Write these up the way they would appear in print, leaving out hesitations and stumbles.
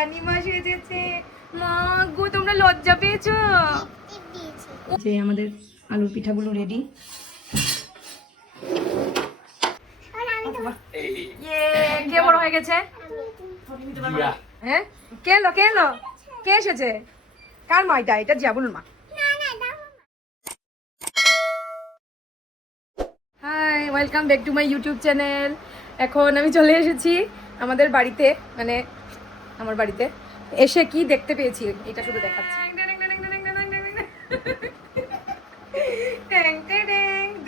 রানীমা সেজেছে। মা গো, তোমরা লজ্জা পেয়েছো? যে আমাদের আলুর পিঠাগুলো রেডি। কে বড় হয়ে গেছে? হ্যাঁ, কে এলো? কে এলো? কে এসেছে? কার মা এটা? এটা জিয়াবুলুর মা। Hi, welcome back to my YouTube channel. এখন আমি চলে এসেছি আমাদের বাড়িতে, মানে আমার বাড়িতে এসে কি দেখতে পেয়েছি এটা শুধু দেখাচ্ছি।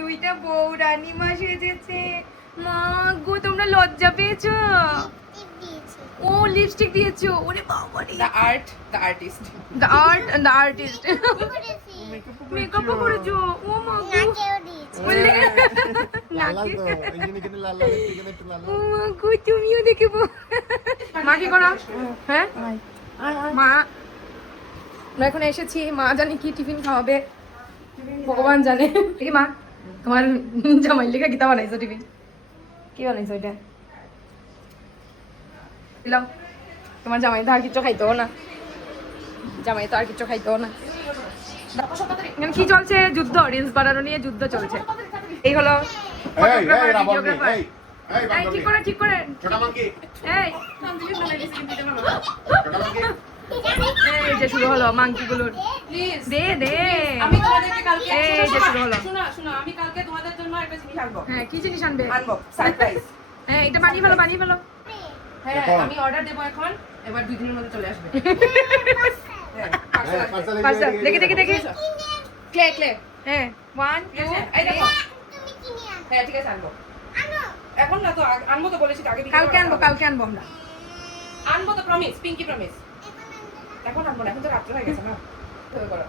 দুইটা বউ রানীমা সেজেছে। মা গো, তোমরা লজ্জা পেয়েছো? ও লিপস্টিক দিয়েছো? ওরে বাবা রে, The art, the artist. The art and the artist. Makeup করেছো? ও মা গো, বললে নাকি? ও মা গো, তুমিও দেখবো। মা কি করো? হ্যাঁ মা, আমরা এখন এসেছি। মা জানি কি টিফিন খাওয়াবে, ভগবান জানে। কি মা, তোমার জামাই লেখা কিতা বানাইছো? টিফিন কি বানাইছো? এটা দিলাম। তোমার জামাই তো আর কিছু খাইতেও না, জামাই তো আর কিছু খাইতেও না। এখানে কি চলছে? যুদ্ধ, রিলস বানানো নিয়ে যুদ্ধ চলছে। এই হলো ভিডিওগ্রাফার। ঠিক করে ঠিক করে। এই এই যে শুরু হলো মাংকিগুলোর। দে দে, আমি তোমাদেরকে কালকে এই যে শুরু হলো। শোনো আমি কালকে তোমাদের জন্য একটা জিনিস আনবো। হ্যাঁ, কি জিনিস আনবে? আনবো সারপ্রাইজ। হ্যাঁ, এটা বানিয়ে ফেলো, বানিয়ে ফেলো। হ্যাঁ, আমি অর্ডার দেবো এখন, এবার 2 দিনের মধ্যে চলে আসবে। হ্যাঁ, পাঁচটা দেখি দেখি দেখি। Clay clay. হ্যাঁ, 1 2 এই দেখো। হ্যাঁ, ঠিক আছে আনবো। এখন না তো, আনবো তো বলেছি তো আগে। কালকে আনবো, কালকে আনবো আমরা। আনবো তো, প্রমিস, পিঙ্কি প্রমিস। এখন আনবো না, এখন তো রাত্র হয়ে গেছে না। এভাবে করো,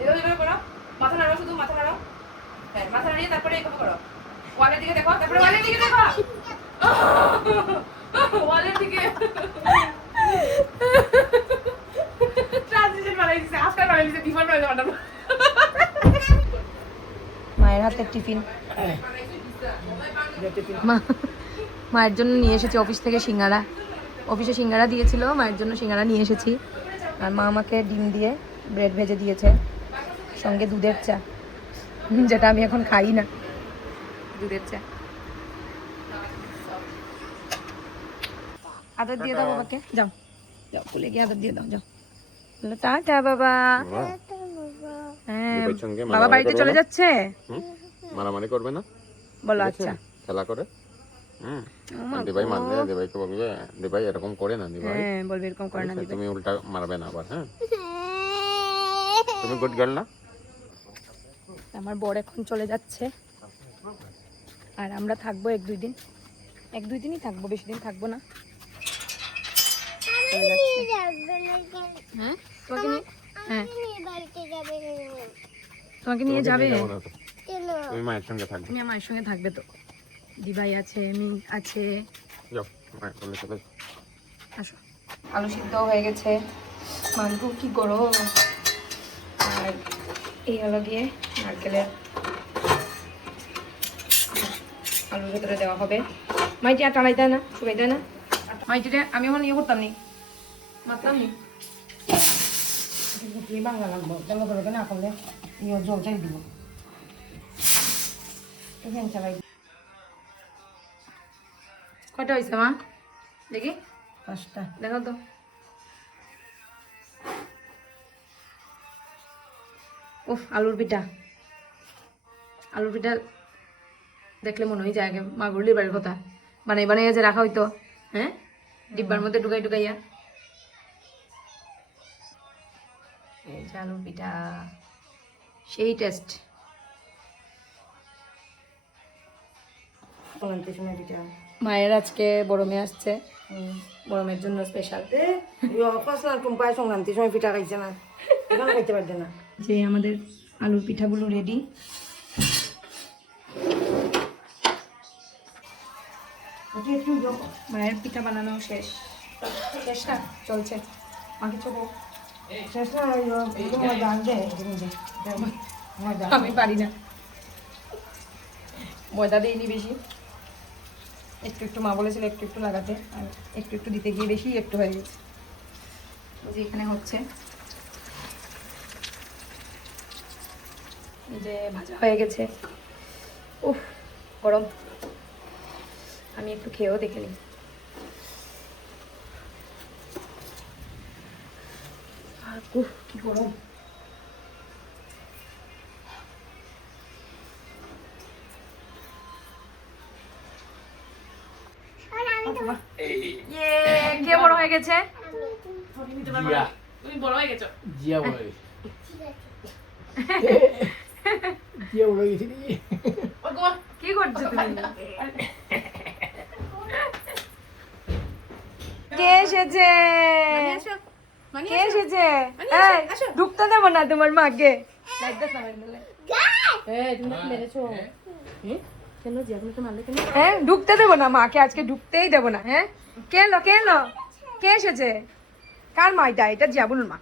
এভাবে করো, মাথা নাড়াও, শুধু মাথা নাড়াও। হ্যাঁ, মাথা নাড়িয়ে তারপরে এভাবে করো। ওয়ালের দিকে দেখো, তারপরে ওয়ালের দিকে দেখো। ওয়ালের দিকে। ট্রানজিশন বানাই দিছে, আফটার বানাই দিছে, বিফোর বানাই দিছে। মায়ের হাতের টিফিন। মায়ের জন্য নিয়ে এসেছি অফিস থেকে সিঙ্গারা। অফিসে সিঙ্গারা দিয়েছিল, মায়ের জন্য সিঙ্গারা নিয়ে এসেছি। আর মা আমাকে ডিম দিয়ে ব্রেড ভেজে দিয়েছে, সঙ্গে দুধের চা, যেটা আমি এখন খাই না। দুধের চা। আদর দিয়ে দাও বাবাকে, যাও যাও, ভুলে গিয়ে আদর দিয়ে দাও, যাও। বলো টাটা বাবা। হ্যাঁ, বাবা বাড়িতে চলে যাচ্ছে। মারামারি করবে না, বলো আচ্ছা। খেলা করে। দিবাই মারবে, দিবাইকে বলবে দিবাই এরকম করে না, দিবাই হ্যাঁ বলবে এরকম করে না দিবে। তুমি উল্টা মারবে না আবার। হ্যাঁ, তুমি গুড গার্ল না? আমার বর এখন চলে যাচ্ছে, আর আমরা থাকবো 1-2 দিন। 1-2 দিনই থাকবো, বেশি দিন থাকবো না। চলে যাচ্ছে। হ্যাঁ, তোমাকে নিয়ে, হ্যাঁ তোমাকে নিয়ে যাবে। তুমি মায়ের সঙ্গে থাকবে। তুমি আমার সঙ্গে থাকবে তো, দিবাই আছে, আমি আছে। যাও মায়ের সঙ্গে চলে যাও। আসো। আলু সিদ্ধ হয়ে গেছে, মাংস কি গরম। আর এই হলো গিয়ে নারকেলের আলুর ভেতরে দেওয়া হবে। মাইটি আর টানাই দেয় না, শুকাই দেয় না। মাইটিটা আমি এখন ইয়ে করতাম নি, মারতাম নি। বাংলা লাগবো, বাংলা করে না করলে ইয়ে জল চাই দিব। ফ্যান চালাই। কয়টা হয়েছে মা? দেখি। 5টা। দেখো তো। উফ, আলুর পিঠা। আলুর পিঠা দেখলে মনে হয় যায় আগে মা গুলির বাড়ির কথা। বানাই বানাইয়া যে রাখা হইতো, হ্যাঁ, ডিব্বার মধ্যে ঢুকাই ঢুকাইয়া। এই যে আলুর পিঠা, সেই টেস্ট। মায়ের আজকে বড় মেয়ে আসছে, বড় মেয়ের জন্য স্পেশাল। যে আমাদের আলুর পিঠাগুলো রেডি। মায়ের পিঠা বানানো শেষ, শেষটা চলছে। মাকে ছোট আমি পারি না, ময়দা দিইনি বেশি, একটু একটু মা বলেছিল একটু একটু লাগাতে, আর একটু একটু দিতে গিয়ে বেশি একটু হয়ে গেছে। যে এখানে হচ্ছে, এই যে ভাজা হয়ে গেছে। উফ গরম, আমি একটু খেয়েও দেখে নিই। উফ কি গরম। কে বড় হয়ে গেছে? তুমি বড় হয়ে গেছো। জিয়া বড় হয়ে গেছে। জিয়া বড় হয়ে গেছে রে। কি করছো তুমি? কে এসেছে? কে এসেছে? এই, ঢুকতে দেবো না তোমার মাকে। হ্যাঁ ঢুকতে দেবো না মাকে, আজকে ঢুকতেই দেবো না। হ্যাঁ কে এলো? কে এলো? কে এসেছে? কার মা এটা? এটা জিয়াবুল মা।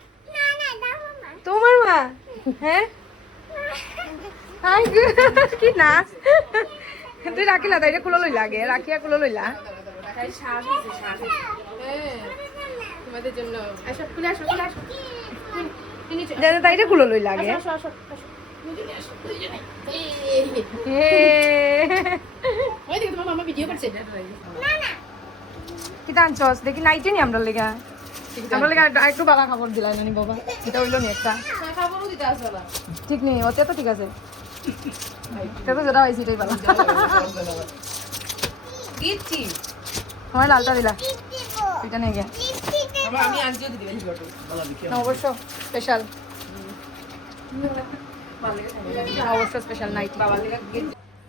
তোমার মা? হ্যাঁ কি নাচ। তুই রাখি না, তাই খুলো লই লাগে, রাখিয়া খুলো লইলা। তোমাদের জন্য আসো, খুলে আসো, খুলে আসো। তাইটা খুলো লই লাগে। আসো, আসো, আসো। ওই দেখো তোমার মামা ভিডিও করছে। কি টানছস দেখি? নাইটে নি আমরা লেগা, আমরা লেগা একটু বালা খাবার দিলাই নানি বাবা। এটা হইলো নি একটা খাবারও দিতে আসো না। ঠিক নেই, ওতে তো ঠিক আছে। তবে যেটা হয়েছে এটাই বালা। দিচ্ছি। আমার লালটা দিলা, এটা নিয়ে গে। আমি আনজিও দিদি বেশি বড়। অবশ্য স্পেশাল, অবশ্য স্পেশাল নাইট।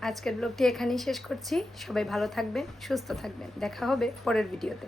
আজকের ব্লগটি এখানেই শেষ করছি। সবাই ভালো থাকবেন, সুস্থ থাকবেন। দেখা হবে পরের ভিডিওতে।